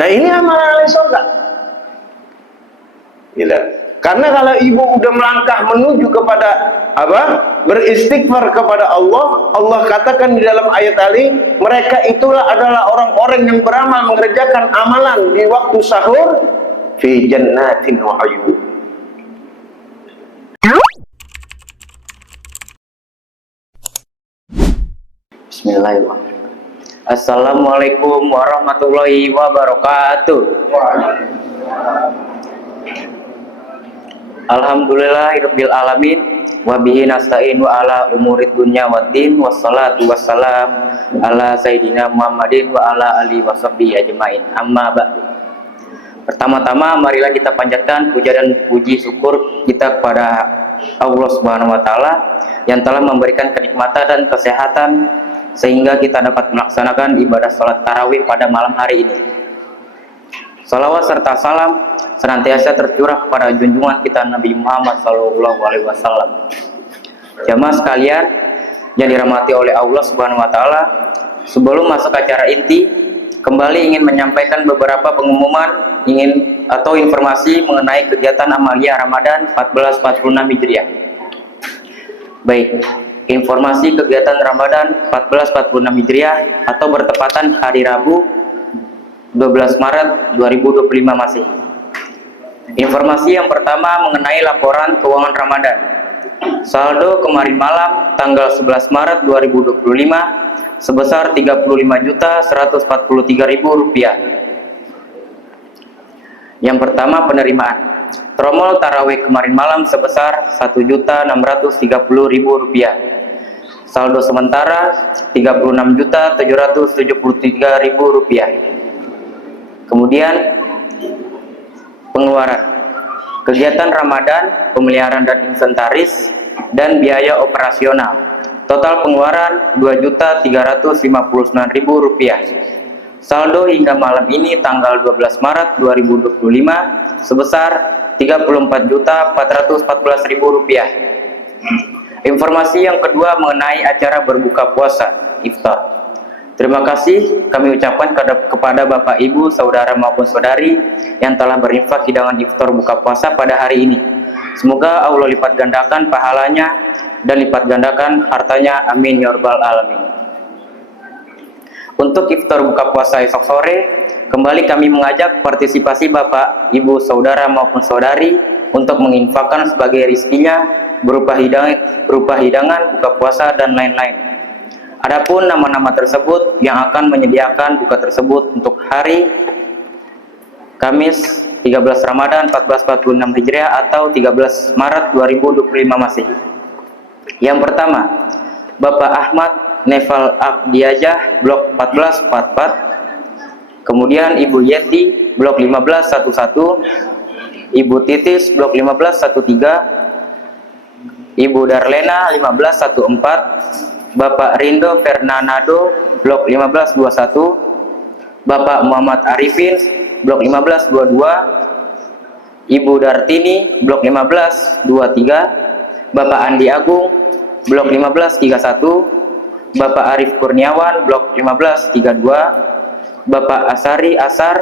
Nah ini amalan ahli surga. Gila. Karena kalau ibu udah melangkah menuju kepada apa? Beristighfar kepada Allah, Allah katakan di dalam ayat tadi, mereka itulah adalah orang-orang yang beramal mengerjakan amalan di waktu sahur fi jannatin wa uyun. Bismillahirrahmanirrahim. Assalamualaikum warahmatullahi wabarakatuh. Alhamdulillahirabbil alamin wa bihi nasta'in wa ala umurid dunya waddin wassalatu wassalam ala sayidina Muhammadin wa ala alihi washabbihi ajmain. Amma ba'du. Pertama-tama marilah kita panjatkan puja dan puji syukur kita kepada Allah Subhanahu wa taala yang telah memberikan kenikmatan dan kesehatan sehingga kita dapat melaksanakan ibadah salat tarawih pada malam hari ini. Salawat serta salam senantiasa tercurah kepada junjungan kita Nabi Muhammad SAW. Jamaah sekalian yang dirahmati oleh Allah Subhanahu Wa Taala, sebelum masuk acara inti, kembali ingin menyampaikan beberapa pengumuman atau informasi mengenai kegiatan amalia Ramadan 1446 Hijriah. Baik, informasi kegiatan Ramadan 1446 Hijriah atau bertepatan hari Rabu 12 Maret 2025 Masehi. Informasi yang pertama mengenai laporan keuangan Ramadan. Saldo kemarin malam tanggal 11 Maret 2025 sebesar Rp35.143.000. Yang pertama penerimaan. Tromol tarawih kemarin malam sebesar Rp1.630.000. Saldo sementara Rp36.773.000. Kemudian pengeluaran kegiatan Ramadan, pemeliharaan dan inventaris dan biaya operasional. Total pengeluaran Rp2.359.000. Saldo hingga malam ini tanggal 12 Maret 2025 sebesar Rp34.414.000. Informasi yang kedua mengenai acara berbuka puasa iftar. Terima kasih kami ucapkan kepada Bapak, Ibu, Saudara maupun Saudari yang telah berinfak hidangan iftar buka puasa pada hari ini. Semoga Allah lipat gandakan pahalanya dan lipat gandakan hartanya. Amin ya rabbal alamin. Untuk iftar buka puasa esok sore, kembali kami mengajak partisipasi Bapak, Ibu, Saudara maupun Saudari untuk menginfakkan sebagai rizkinya berupa hidangan buka puasa dan lain-lain. Adapun nama-nama tersebut yang akan menyediakan buka tersebut untuk hari Kamis 13 Ramadan 1446 Hijriah atau 13 Maret 2025 Masehi. Yang pertama, Bapak Ahmad Neval Abdiajah Blok 1444, kemudian Ibu Yeti Blok 1511, Ibu Titis Blok 1513, Ibu Darlena 1514, Bapak Rindo Fernando Blok 1521, Bapak Muhammad Arifin Blok 1522, Ibu Dartini Blok 1523, Bapak Andi Agung Blok 1531, Bapak Arif Kurniawan Blok 1532, Bapak Asari Asar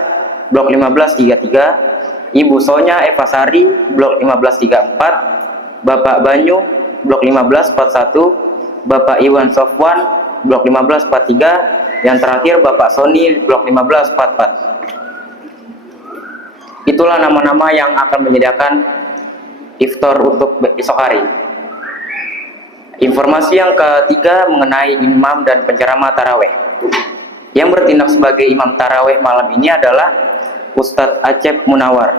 Blok 1533, Ibu Sonya Eva Sari Blok 1534, Bapak Banyu Blok 1541, Bapak Iwan Sofwan Blok 1543, yang terakhir Bapak Sony Blok 1544. Itulah nama-nama yang akan menyediakan iftar untuk esok hari. Informasi yang ketiga mengenai imam dan penceramah taraweh. Yang bertindak sebagai imam taraweh malam ini adalah Ustadz Acep Munawar.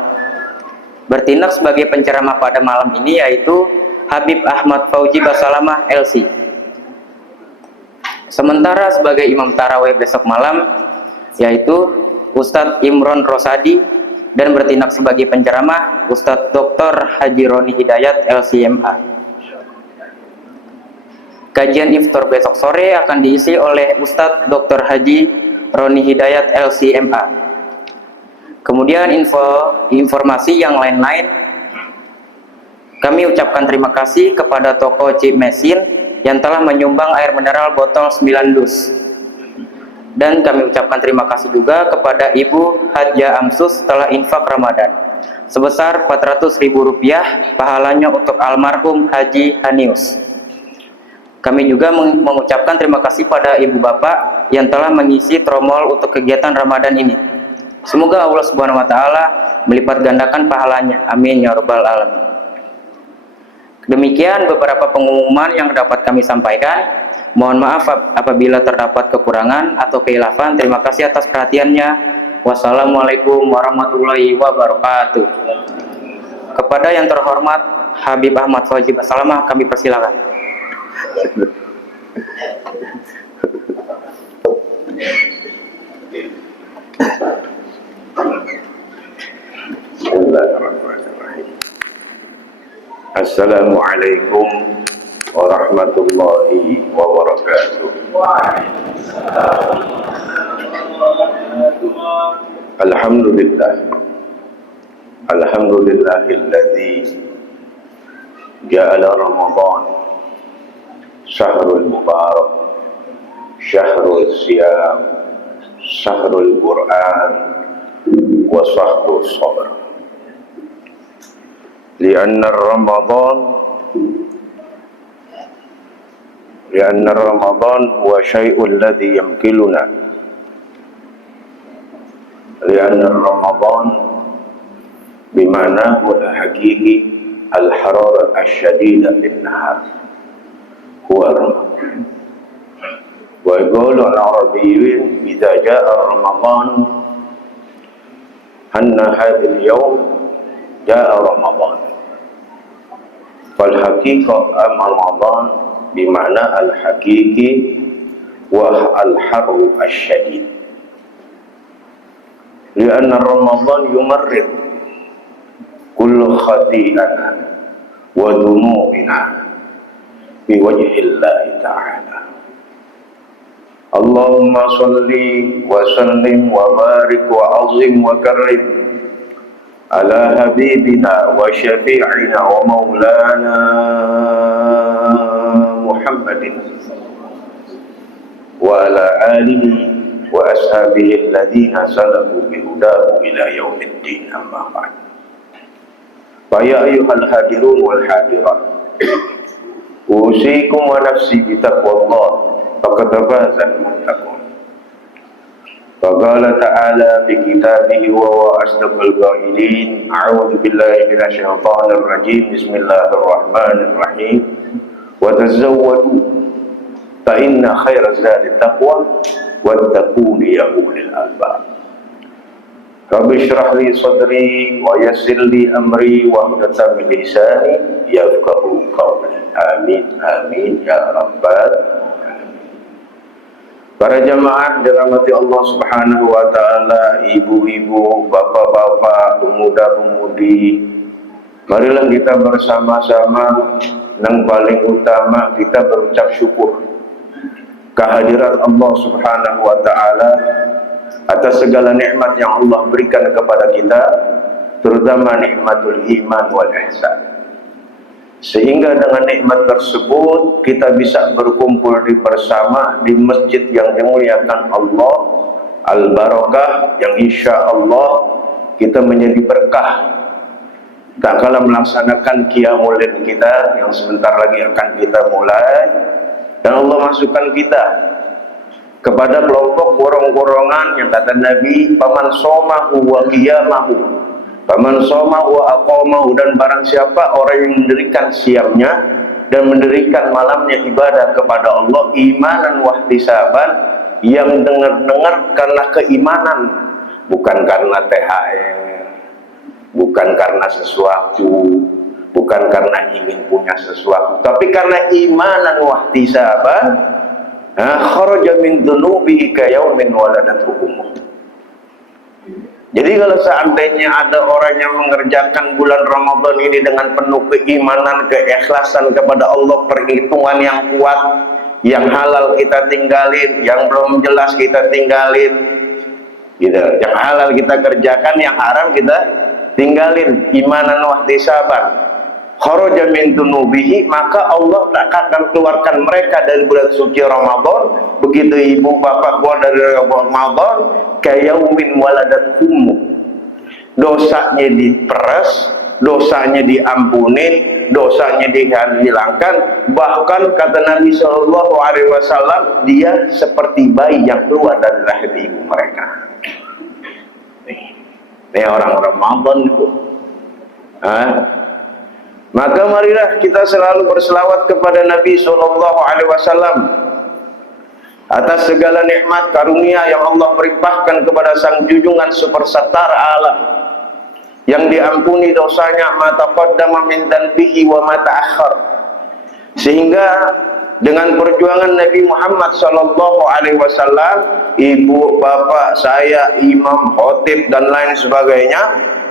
Bertindak sebagai penceramah pada malam ini yaitu Habib Ahmad Fauji Basalamah LC. Sementara sebagai imam taraweh besok malam yaitu Ustadz Imron Rosadi, dan bertindak sebagai penceramah Ustadz Dr. Haji Roni Hidayat LCMA. Kajian iftar besok sore akan diisi oleh Ustadz Dr. Haji Roni Hidayat LCMA. Kemudian informasi yang lain-lain, kami ucapkan terima kasih kepada toko Cip Mesin yang telah menyumbang air mineral botol 9 dus. Dan kami ucapkan terima kasih juga kepada Ibu Hadja Amsus setelah infak Ramadan sebesar Rp400.000 pahalanya untuk almarhum Haji Hanius. Kami juga mengucapkan terima kasih pada ibu bapak yang telah mengisi tromol untuk kegiatan Ramadan ini. Semoga Allah Subhanahu wa taala melipat gandakan pahalanya. Amin ya rabbal alamin. Demikian beberapa pengumuman yang dapat kami sampaikan. Mohon maaf apabila terdapat kekurangan atau kekhilafan. Terima kasih atas perhatiannya. Wassalamualaikum warahmatullahi wabarakatuh. Kepada yang terhormat Habib Ahmad Fauzi Basalamah kami persilakan. Bismillahirrahmanirrahim. Assalamualaikum warahmatullahi wabarakatuh. Alhamdulillah. Alhamdulillahilladzi ja'ala Ramadan syahrul mubarak, syahrul siyam, syahrul Quran, wa syahrul sabr. Lianna Ramadan huwa syai'ul ladzi yamkiluna. Lianna Ramadan bimana huwa hakiki al-harara asy-syadida lin-nahar. Huwa Ramadan. Wa yaqulu al-arabiyyun idza jaa Ramadan anna hadha al-yawm jaa Ramadan. Fal haqiqah Ramadan bimana al-haqiqi wa al-harru asy-syadid. Lianna Ramadan yumarrid kullu khati'ana wa dhunubina bi wajhillahi ta'ala. Allahumma salli wa sallim wa barik wa azim wa karim ala habibina wa syafi'ina wa maulana Muhammadin wa ala alihi wa ashabihi alladhina salaku bihudahu ila yaumiddin, amma ba'd. Fa ya ayyuhal hadirun wal hadirat, usikum wa nafsi bitaqwallah faqad fazal muttaqun. Faqala ta'ala fi kitabihi wa huwa asdaqul qailin. A'udzu billahi minasy syaithanir rajim. Bismillahirrahmanirrahim. Wa tazawwadu fa inna khairaz zadi taqwa wattaquni ya ulil albab. Rabbi shrah li sadri wa yassir li amri wa hlul min lisani yafqahu qawli. Amin amin ya rabbal alamin. Para jamaah dirahmati Allah Subhanahu wa taala, ibu-ibu, bapak-bapak, pemuda-pemudi, marilah kita bersama-sama yang paling utama kita berucap syukur kehadiran Allah Subhanahu wa taala atas segala nikmat yang Allah berikan kepada kita, terutama nikmatul iman wal ihsan. Sehingga dengan nikmat tersebut kita bisa berkumpul bersama di masjid yang dimuliakan Allah, al-barakah, yang insya Allah kita menjadi berkah tak kalah melaksanakan qiyamul lail kita yang sebentar lagi akan kita mulai. Dan Allah masukkan kita kepada kelompok golongan yang kata Nabi, paman somahu wa qiyamahu, paman somahu wa aqamahu, dan barang siapa orang yang mendirikan siamnya dan mendirikan malamnya ibadah kepada Allah imanan wa ihtisaban, yang dengar-dengar karena keimanan, bukan karena THR, bukan karena sesuatu, bukan karena ingin punya sesuatu, tapi karena imanan wa ihtisaban, kharaja min dhunubihi ka yaumin waladatu ummuh. Jadi kalau seandainya ada orang yang mengerjakan bulan Ramadan ini dengan penuh keimanan, keikhlasan kepada Allah, perhitungan yang kuat, yang halal kita tinggalin, yang belum jelas kita tinggalin, gitu. Yang halal kita kerjakan, yang haram kita tinggalin, imanan wa ihtisaban. kharaja min dunubihi, maka Allah tak akan keluarkan mereka dari bulan suci Ramadan. Begitu ibu bapak keluar dari Ramadan, kayaumin waladat ummu, dosanya diperas, dosanya diampuni, dosanya dihilangkan. Bahkan kata Nabi Shallallahu Alaihi Wasallam, dia seperti bayi yang keluar dari rahim ibu mereka. Ini orang Ramadan itu. Maka marilah kita selalu berselawat kepada Nabi Shallallahu Alaihi Wasallam atas segala nikmat karunia yang Allah berimpahkan kepada sang junjungan superstar alam, yang diampuni dosanya mata qaddama min dzanbihi wa mata akhir, sehingga dengan perjuangan Nabi Muhammad Sallallahu Alaihi Wasallam, ibu bapak saya, imam, khotib dan lain sebagainya,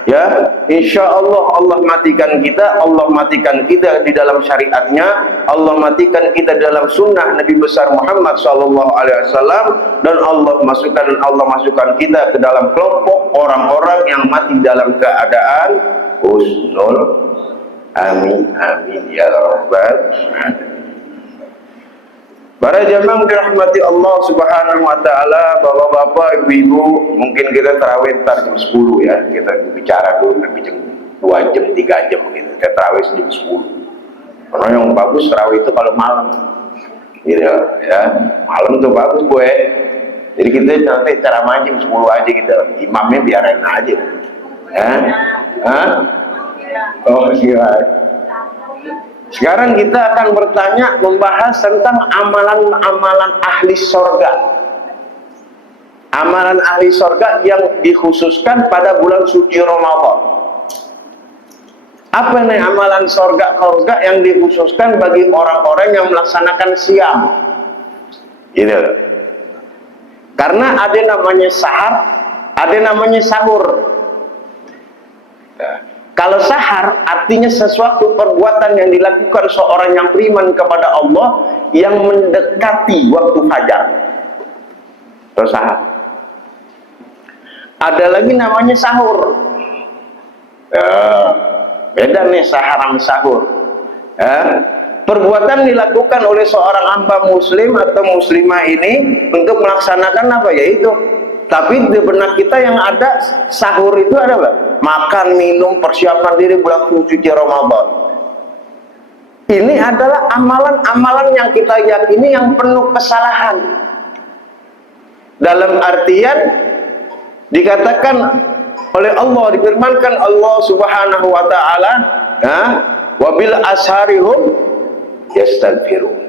ya, insya Allah Allah matikan kita di dalam syariatnya, Allah matikan kita dalam sunnah Nabi besar Muhammad Sallallahu Alaihi Wasallam, dan Allah masukkan kita ke dalam kelompok orang-orang yang mati dalam keadaan husnul. Amin amin ya rabbal alamin. Para jamaah dirahmati Allah Subhanahu wa taala, bapak-bapak, ibu-ibu, mungkin kita tarawih ntar jam 10 ya. Kita bicara dulu nanti jam 2 jam 3 jam gitu. Kita tarawih jam 10. Karena yang bagus tarawih itu kalau malam. Gitu ya. Malam tuh bagus, gue. Jadi kita nanti ceramah jam 10 aja gitu. Imamnya biarin aja. Ya. Hah? Oh, iya. Sekarang kita akan membahas tentang amalan-amalan ahli sorga. Amalan ahli sorga yang dikhususkan pada bulan suci Ramadan. Apa nih amalan sorga yang dikhususkan bagi orang-orang yang melaksanakan siam? Gitu. Karena ada namanya sahar, ada namanya sahur. Kalau sahar artinya sesuatu perbuatan yang dilakukan seorang yang beriman kepada Allah yang mendekati waktu fajar. Terus sahar. Ada lagi namanya sahur. Beda nih sahar sama sahur. Perbuatan dilakukan oleh seorang hamba muslim atau muslimah ini untuk melaksanakan apa? Yaitu, tapi di benak kita yang ada sahur itu ada apa? Makan, minum, persiapan diri bulan suci Ramadan. Ini adalah amalan-amalan yang kita yakini yang penuh kesalahan. Dalam artian dikatakan oleh Allah, difirmankan Allah Subhanahu wa taala, wabil asharihum yastaghfirun.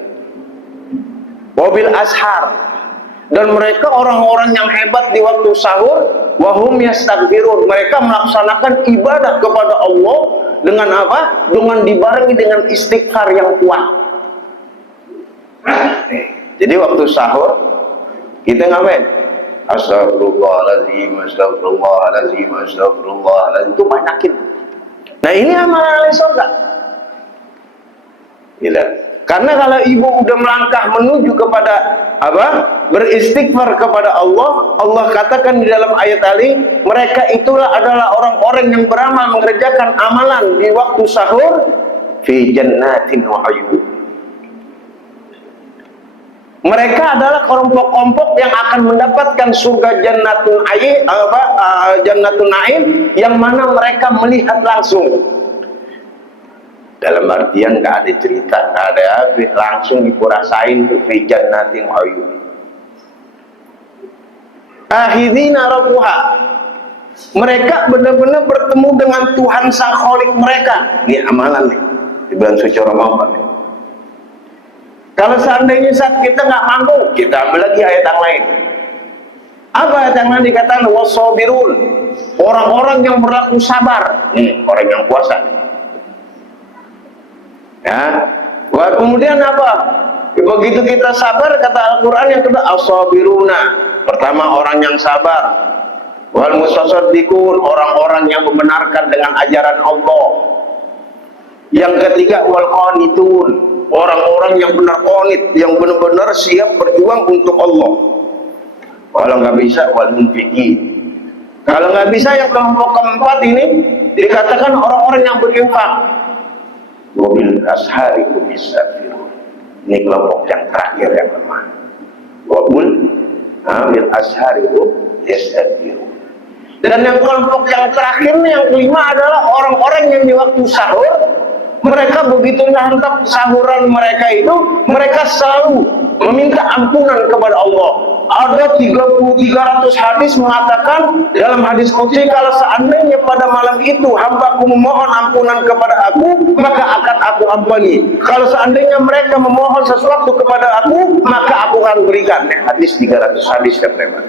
Wabil ashar, dan mereka orang-orang yang hebat di waktu sahur, wahum yastaghfirun, mereka melaksanakan ibadah kepada Allah dengan apa? Dengan dibarengi dengan istighfar yang kuat. Jadi waktu sahur kita ngapain? Astagfirullahaladzim, astagfirullahaladzim, astagfirullahaladzim, itu banyakin. Nah ini amalan ahli surga. Gila. Karena kalau ibu udah melangkah menuju kepada apa? Beristighfar kepada Allah, Allah katakan di dalam ayat tadi, mereka itulah adalah orang-orang yang beramal mengerjakan amalan di waktu sahur fi jannatin wa uyun. Mereka adalah kelompok-kelompok yang akan mendapatkan surga Jannatun Naim, yang mana mereka melihat langsung. Dalam artian nggak ada cerita, nggak ada apa, langsung dirasain tuh fi jannatin uyun. Akhidina rabbuha, mereka benar-benar bertemu dengan Tuhan Sang Khalik mereka. Ini amalan nih di bulan suci Ramadan nih. Kalau seandainya saat kita nggak mampu, kita ambil lagi ayat yang lain. Apa ayat yang lain? Dikatakan wasabirun, orang-orang yang berlaku sabar. Nih orang yang puasa. Ya, kemudian apa? Begitu kita sabar, kata Al-Quran yang kedua, as-sabiruna, pertama orang yang sabar, wal mutasaddiqun, orang-orang yang membenarkan dengan ajaran Allah. Yang ketiga, wal qanitun, orang-orang yang benar qanit, yang benar-benar siap berjuang untuk Allah. Kalau nggak bisa, wal munfiqin. Kalau nggak bisa, yang kelompok keempat ini dikatakan orang-orang yang berinfak. Wabil ashari hum yastaghfirun. Ini kelompok yang terakhir yang lemah. Wabil ashari hum yastaghfirun. Dan yang kelompok yang terakhir yang kelima adalah orang-orang yang di waktu sahur, mereka begitu nyantap sahuran mereka itu, mereka selalu meminta ampunan kepada Allah. Ada 300 hadis mengatakan dalam hadis qudsi, kalau seandainya pada malam itu hambaku memohon ampunan kepada aku, maka akan aku ampuni. Kalau seandainya mereka memohon sesuatu kepada aku, maka aku akan berikan. Hadis 300 hadis yang lewat.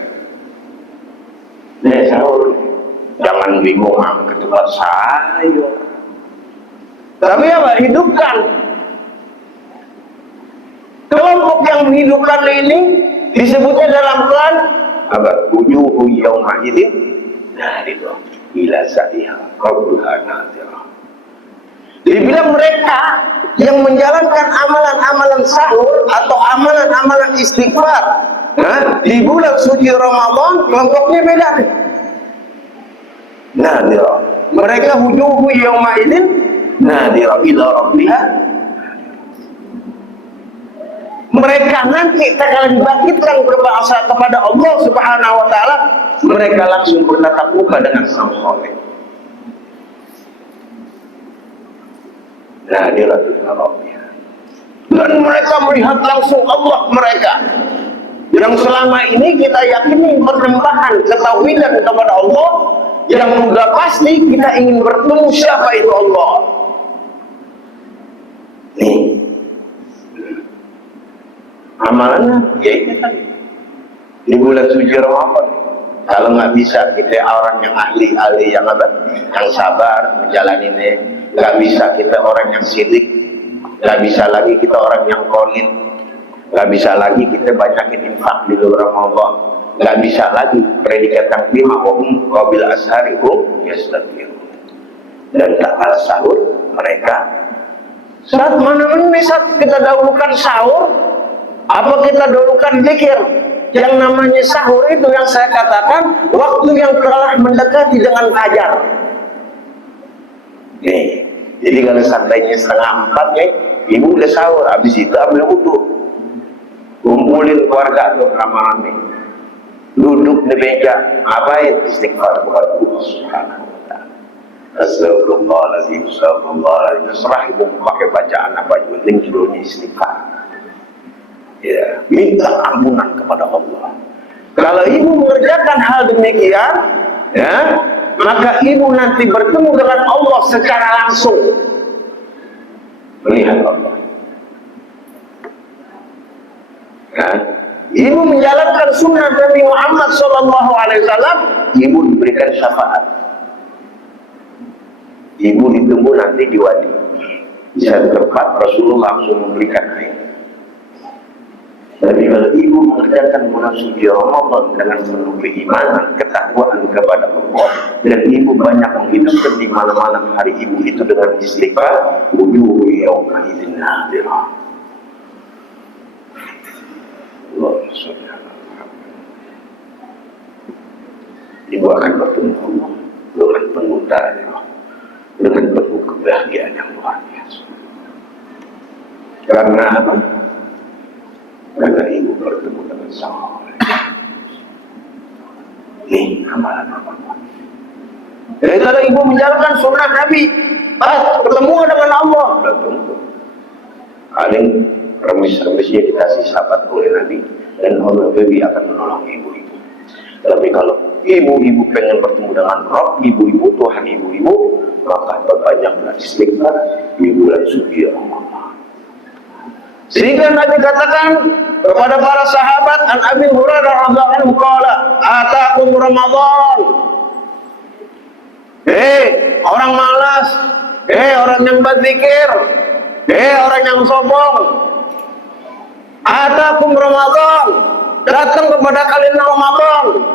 Sahur, jangan bingung ke tempat sayur. Tapi apa? Hidupkan. Kelompok yang menghidupkan ini disebutnya dalam Quran apa? Wujuhu yawma idzin nadira ila sa'iha qablaha nadira. Dibilang mereka yang menjalankan amalan-amalan sahur atau amalan-amalan istighfar di bulan suci Ramadan, kelompoknya beda nih. Nadira. Mereka wujuhu yawma idzin nadira ila rabbiha. Mereka nanti akan dibangkitkan kepada Allah Subhanahu wa taala, mereka langsung bertatap muka dengan Sang Khalik. Nadiratul rabbiha. Dan mereka melihat langsung Allah mereka. Yang selama ini kita yakini penyembahan ketauhidan kepada Allah, yang sudah pasti kita ingin bertemu siapa itu Allah. Nih, amalannya ya itu tadi di bulan suci Ramadan. Kalau nggak bisa kita orang yang ahli yang apa, yang sabar menjalani ini, nggak bisa kita orang yang sirik, nggak bisa lagi kita orang yang kolit, nggak bisa lagi kita banyakin infak di bulan Ramadan, nggak bisa lagi predikat yang kelima wabil ashari hum yastaghfirun. Dan tak sahur mereka saat mana-mana saat kita dahulukan sahur, apa kita dahulukan zikir? Yang namanya sahur itu yang saya katakan waktu yang telah mendekati dengan fajar. Nih, jadi kalau seandainya 3:30 ya, ibu udah sahur, habis itu ambil wudhu, kumpulin keluarga tuh rame-rame, duduk di meja, ngapain? Istighfar kepada Allah Subhanahu wa taala. Astagfirullahaladzim, astagfirullahaladzim. Terserah ibu pakai bacaan apa, yang penting judulnya istighfar. Ya, minta ampunan kepada Allah. Kalau ibu mengerjakan hal demikian, ya, maka ibu nanti bertemu dengan Allah secara langsung, melihat Allah. Ya, ibu menjalankan sunnah Nabi Muhammad SAW, ibu diberikan syafaat. Ibu ditunggu nanti di wadi, di satu tempat Rasulullah langsung memberikan air. Tapi kalau ibu mengerjakan bulan suci Ramadan dengan penuh keimanan, ketakwaan kepada Allah, dan ibu banyak menghidupkan di malam-malam hari ibu itu dengan istighfar, wujuhu yawma idzin nadira. Ibu akan bertemu Allah dengan penuh darah, dengan penuh kebahagiaan yang luar biasa. Karena apa? Karena ibu bertemu dengan Sang Khalik. Ini amalan-amalan. Jadi kalau ibu menjalankan sunnah Nabi, bertemu dengan Allah, bertemu. Ada yang remis-remisnya dikasih sahabat oleh Nabi, dan Allah akan menolong ibu-ibu. Tapi kalau ibu-ibu pengen bertemu dengan Rabb ibu-ibu, Tuhan ibu-ibu, maka perbanyaklah istighfar di bulan suci Ramadan. Sehingga Nabi katakan kepada para sahabat, an Abi Hurairah radhiyallahu anhu qala, "Ataakum Ramadan." Orang malas, orang yang berzikir, orang yang sombong. Ataakum Ramadan, datang kepada kalian Ramadan.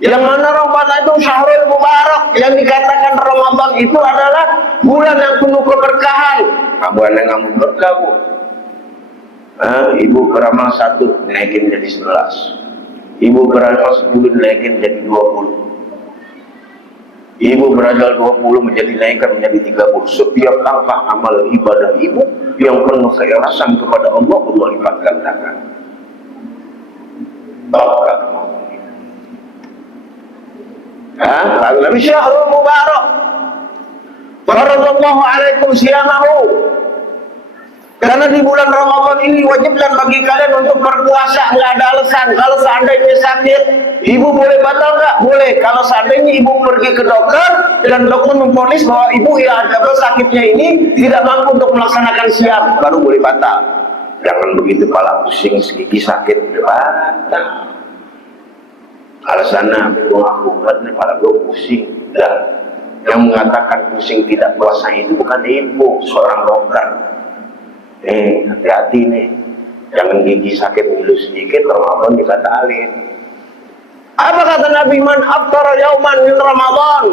Yang mana Ramadan itu syahrul mubarak, yang dikatakan Ramadan itu adalah bulan yang penuh keberkahan. Bulan yang kamu berkah, Bu. Ibu beramal 1 naikin jadi 11, ibu beramal 10 naikin jadi 20. Ibu beranjal 20 menjadi naikkan menjadi 30. Setiap langkah amal ibadah ibu yang penuh keikhlasan kepada Allah, Allah lipat gandakan. Nabi Syahrul Mubarak faradallahu alaikum siyamahu. Karena di bulan Ramadan ini wajibkan bagi kalian untuk berpuasa, nggak ada alasan. Kalau seandainya sakit, ibu boleh batal nggak? Boleh. Kalau seandainya ibu pergi ke dokter dan dokter memvonis bahwa ibu yang ada sakitnya ini tidak mampu untuk melaksanakan siam, baru boleh batal. Jangan begitu kepala pusing, gigi sakit, batal. Alasannya aku buat nih, kepala gue pusing. Dan yang mengatakan pusing tidak puasa itu bukan ibu, seorang dokter. Hati-hati nih, jangan gigi sakit ngilu sedikit Ramadan dikatalin. Apa kata Nabi, man aftara yauman min Ramadan,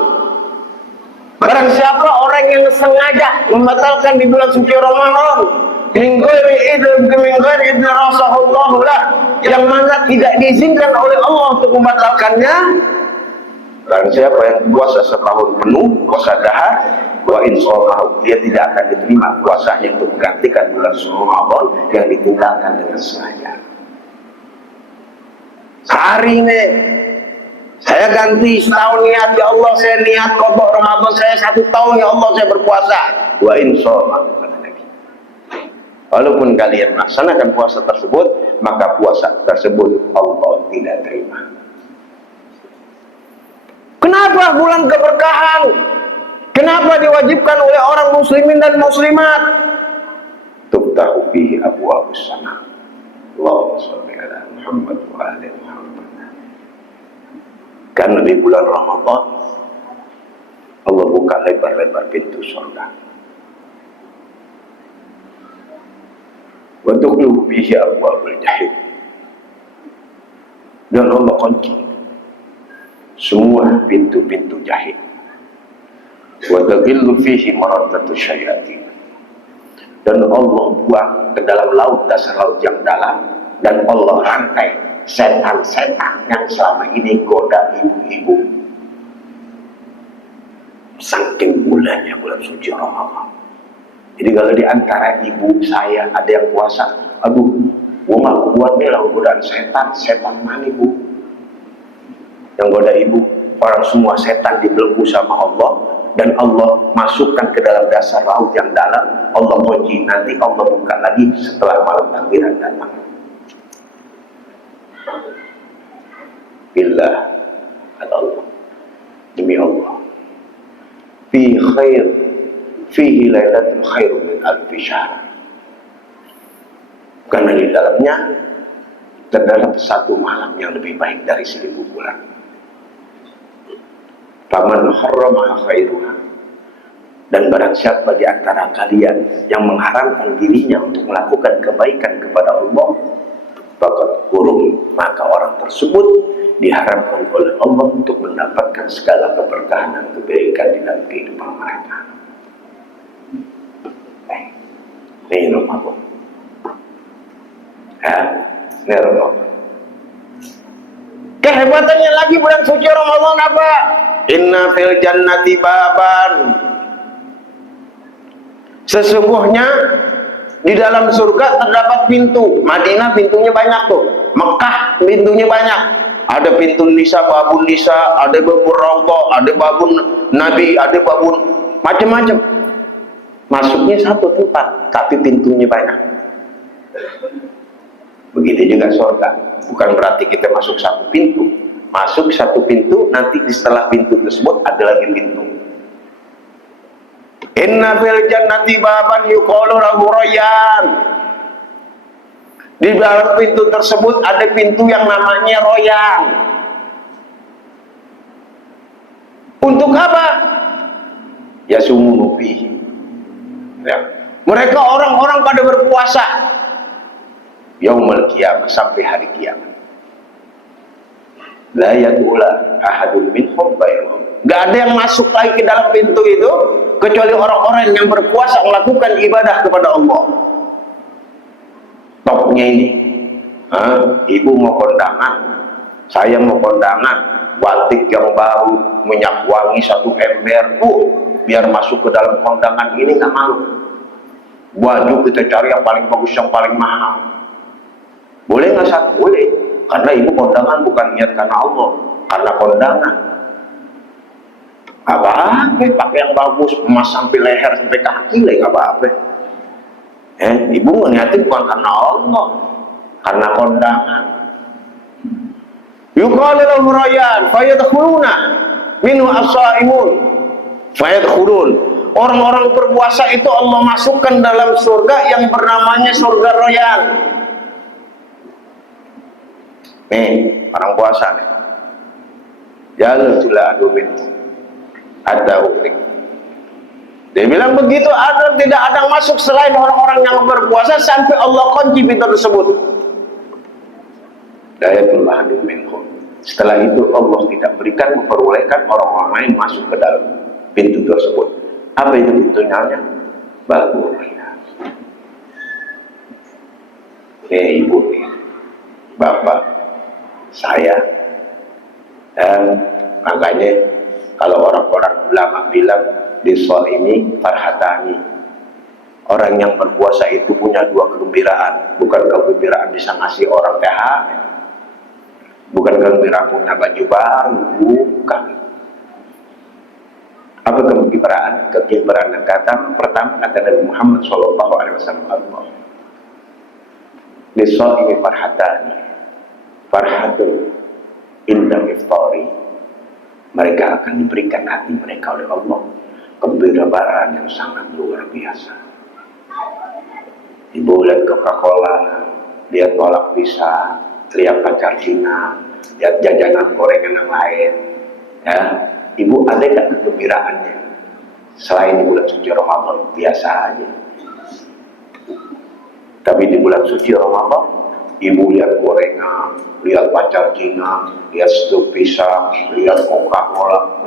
barang siapa orang yang sengaja membatalkan di bulan suci Ramadan, mingguiri idn rasahullahu lah, yang mana tidak diizinkan oleh Allah untuk membatalkannya. Barang siapa yang puasa setahun penuh, puasa dahar, wa insyaallah dia tidak akan diterima puasanya untuk menggantikan bulan Ramadan yang ditinggalkan dengan sengaja. Sehari ini saya ganti setahun niat, ya Allah saya niat qada Ramadan saya 1 tahun, ya Allah saya berpuasa. Wa insyaallah kata Nabi. Walaupun kalian melaksanakan puasa tersebut, maka puasa tersebut Allah tidak terima. Kenapa bulan keberkahan? Kenapa diwajibkan oleh orang muslimin dan muslimat? Tuftahu fihi abwaabus sama. Allahumma shalli ala Muhammad wa ali Muhammad. Karena di bulan Ramadan Allah buka lebar-lebar pintu surga. Wa tughliqu fihi abwaabul jahim. Dan Allah kunci semua pintu-pintu jahim. Wa taqillu fihi maraddatu syayatin. Dan Allah buang ke dalam laut, dasar laut yang dalam, dan Allah rantai setan-setan yang selama ini goda ibu-ibu. Saking bulannya bulan suci Ramadan. Jadi kalau di antara ibu saya ada yang puasa, aduh, gua nggak kuat nih lah godaan setan. Setan mana ibu? Yang goda ibu, orang semua setan dibelenggu sama Allah, dan Allah masukkan ke dalam dasar laut yang dalam. Allah kunci, nanti Allah buka lagi setelah malam takbiran datang. Billah, kata Allah, demi Allah, fihi lailatul khairu min alfi syahr. Karena di dalamnya terdapat 1 malam yang lebih baik dari 1000 bulan. Faman harrama khairuha. Dan barang siapa di antara kalian yang mengharamkan dirinya untuk melakukan kebaikan kepada Allah, faqad hurum, maka orang tersebut diharamkan oleh Allah untuk mendapatkan segala keberkahan dan kebaikan di dalam kehidupan mereka. Ini Ramadan. Ini Ramadan. Kehebatannya lagi bulan suci Ramadan apa? Inna fil jannati baban. Sesungguhnya di dalam surga terdapat pintu. Madinah pintunya banyak tuh. Mekah pintunya banyak. Ada pintu Nisa, babun Nisa, ada babun Raudhah, ada babun Nabi, ada babun macam-macam. Masuknya 1 tempat, tapi pintunya banyak. Begitu juga surga. Bukan berarti kita masuk 1 pintu. Masuk 1 pintu, nanti setelah pintu tersebut ada lagi pintu. Inna fil jannati baban yuqalu lahu rayyan. Di dalam pintu tersebut ada pintu yang namanya Royan. Untuk apa? Yasumunu fihi. Ya. Mereka orang-orang pada berpuasa yaumul qiyamah, sampai hari kiamat. La yadula ahadun minhum bayrahum. Gak ada yang masuk lagi ke dalam pintu itu kecuali orang-orang yang berpuasa melakukan ibadah kepada Allah. Topnya ini, ibu mau kondangan, saya mau kondangan, batik yang baru, minyak wangi 1 ember, biar masuk ke dalam kondangan ini nggak malu. Baju kita cari yang paling bagus, yang paling mahal. Boleh nggak satu? Boleh, karena ibu kondangan bukan niat karena Allah, karena kondangan. Apa-apa, pakai yang bagus, emas sampai leher sampai kaki lah, apa-apa. Ibu niatin bukan karena Allah, karena kondangan. Yuqalu lahum rayyan fayadkhuluna minhu as-shaimun fayadkhulun. Orang-orang berpuasa itu Allah masukkan dalam surga yang bernamanya surga Rayyan. Nih, orang puasa nih. Jalul tuladu min ada ukrik. Dia bilang begitu, tidak ada yang masuk selain orang-orang yang berpuasa sampai Allah kunci pintu tersebut. Dayatullah adu minhum. Setelah itu Allah tidak berikan, memperbolehkan orang-orang lain masuk ke dalam pintu tersebut. Apa itu pintunya? Babur Rayyan. Ibu, bapak, saya, dan makanya kalau orang-orang ulama bilang di soal ini farhatani, orang yang berpuasa itu punya 2 kegembiraan. Bukan kegembiraan bisa ngasih orang THR, bukan kegembiraan punya baju baru, bukan. Apa kegembiraan? Kegembiraan yang datang pertama kata Nabi Muhammad SAW, di soal ini farhatani, farhatun indah iftari. Mereka akan diberikan hati mereka oleh Allah kegembiraan yang sangat luar biasa. Ibu lihat Coca-Cola, lihat kolak pisang, lihat pacar Cina, lihat jajanan gorengan yang lain, ya. Ibu ada nggak kegembiraannya selain di bulan suci Ramadan? Biasa aja. Tapi di bulan suci Ramadan, ibu lihat gorengan, lihat pacar Cina, lihat stok pisang, lihat Coca-Cola,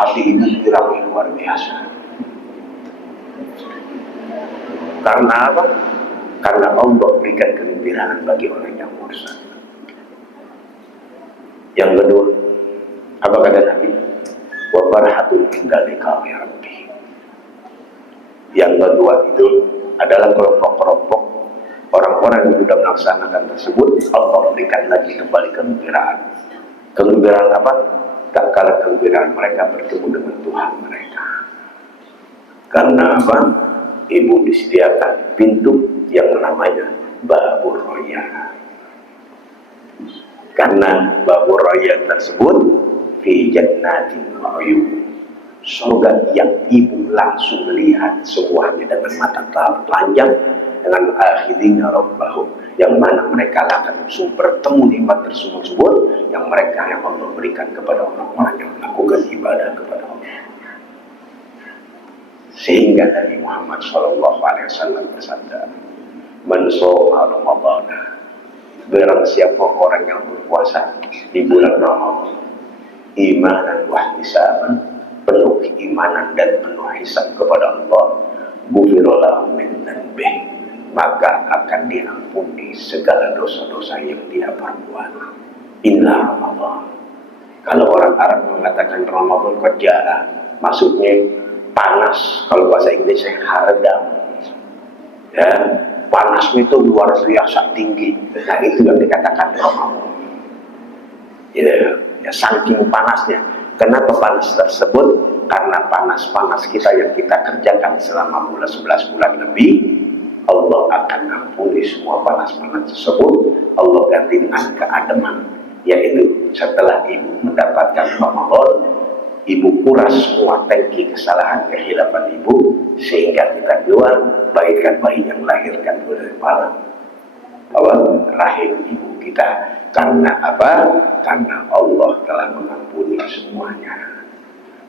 hati ibu girang luar biasa. Karena apa? Karena Allah berikan kegembiraan bagi orang yang puasa. Yang kedua, apa kata Nabi? Wa farhatul inda liqa'i rabbih. Yang kedua itu adalah kelompok-kelompok orang-orang yang sudah melaksanakan tersebut, Allah berikan lagi kembali kegembiraan. Kegembiraan apa? Tak kalah kegembiraan mereka bertemu dengan Tuhan mereka. Karena apa? Ibu disediakan pintu yang namanya Babur Rayyan. Karena Babur Rayyan tersebut fi jannatin wa uyun, surga yang ibu langsung lihat semuanya dengan mata telanjang, dengan akhirnya rabbahum, yang mana mereka akan langsung bertemu nikmat tersebut yang mereka yang Allah berikan kepada orang-orang yang melakukan ibadah kepada Allah. Sehingga Nabi Muhammad SAW bersabda, man shoma Ramadhana, barang siapa orang yang berpuasa di bulan Ramadan, imanan wa ihtisaban, penuh keimanan dan penuh hisab kepada Allah, ghufira lahu min dhanbihi, maka akan diampuni segala dosa-dosa yang dia perbuat. Illa Ramadan. Kalau orang Arab mengatakan Ramadan kerjaan, maksudnya panas. Kalau bahasa Inggrisnya hardam, ya, panas itu luar biasa tinggi. Nah, itu yang dikatakan Ramadan. Ya, saking panasnya. Kenapa panas tersebut? Karena panas-panas kita yang kita kerjakan selama 11 bulan lebih, Allah akan ampuni semua panas-panas tersebut. Allah ganti dengan keademan, yaitu setelah ibu mendapatkan Ramadan, ibu kuras semua tangki kesalahan kehilapan ibu, sehingga kita keluar baikkan bayi yang lahirkan oleh kepala rahim ibu kita. Karena apa? Karena Allah telah mengampuni semuanya.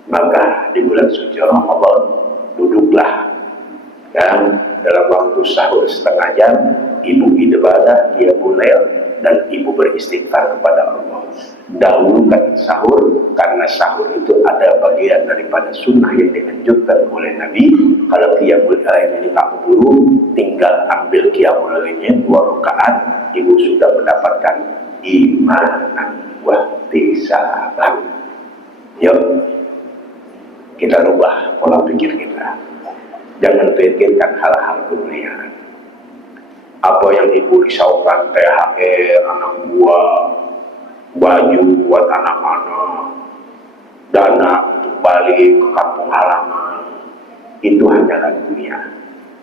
Maka di bulan suci Ramadan, duduklah dan dalam waktu sahur setengah jam, ibu ibadah, dia mulai dan ibu beristighfar kepada Allah. Dahulukan sahur, karena sahur itu ada bagian daripada sunnah yang dianjurkan oleh Nabi. Kalau qiyamul lail ini tak keburu, tinggal ambil qiyamul lailnya 2 rakaat, ibu sudah mendapatkan imanan wahtisaban. Yuk, kita rubah pola pikir kita. Jangan pikirkan hal-hal dunia. Apa yang ibu risaukan, THR, anak buah, baju buat anak-anak, dana untuk balik ke kampung halaman, itu hanyalah dunia.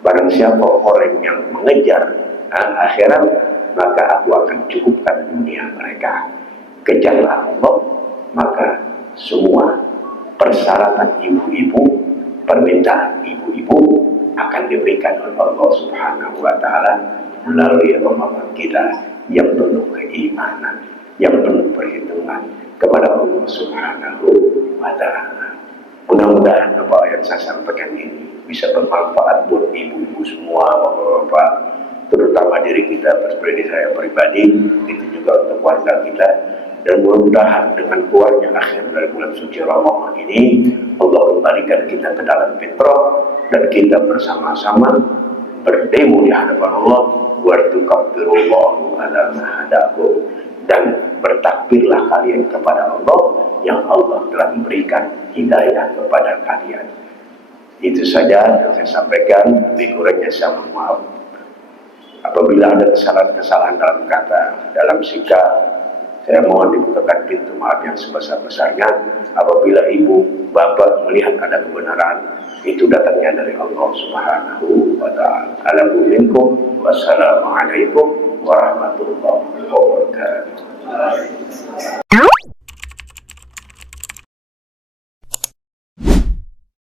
Barang siapa orang yang mengejar akhirat, maka aku akan cukupkan dunia mereka. Kejarlah Allah, maka semua persyaratan ibu-ibu, permintaan ibu-ibu akan diberikan oleh Allah Subhanahu wa Ta'ala melalui Ramadan kita yang penuh keimanan, yang penuh perhitungan kepada Allah Subhanahu wa Ta'ala. Mudah-mudahan apa yang saya sampaikan ini bisa bermanfaat buat ibu-ibu semua, bapak-bapak, terutama diri kita seperti saya pribadi, itu juga untuk keluarga kita. Dan mudah-mudahan dengan keluarnya akhir dari bulan suci Ramadan ini, Allah kembalikan kita ke dalam fitrah dan kita bersama-sama berdemo di hadapan Allah, wartukabirullahu ala mahadakum, dan bertakbirlah kalian kepada Allah yang Allah telah memberikan hidayah kepada kalian. Itu saja yang saya sampaikan. Lebih kurangnya saya mohon maaf apabila ada kesalahan-kesalahan dalam kata, dalam sikap. Saya mohon dibukakan pintu maaf yang sebesar-besarnya. Apabila ibu, bapak melihat ada kebenaran, itu datangnya dari Allah Subhanahu wa Ta'ala. Wassalamualaikum warahmatullahi wabarakatuh.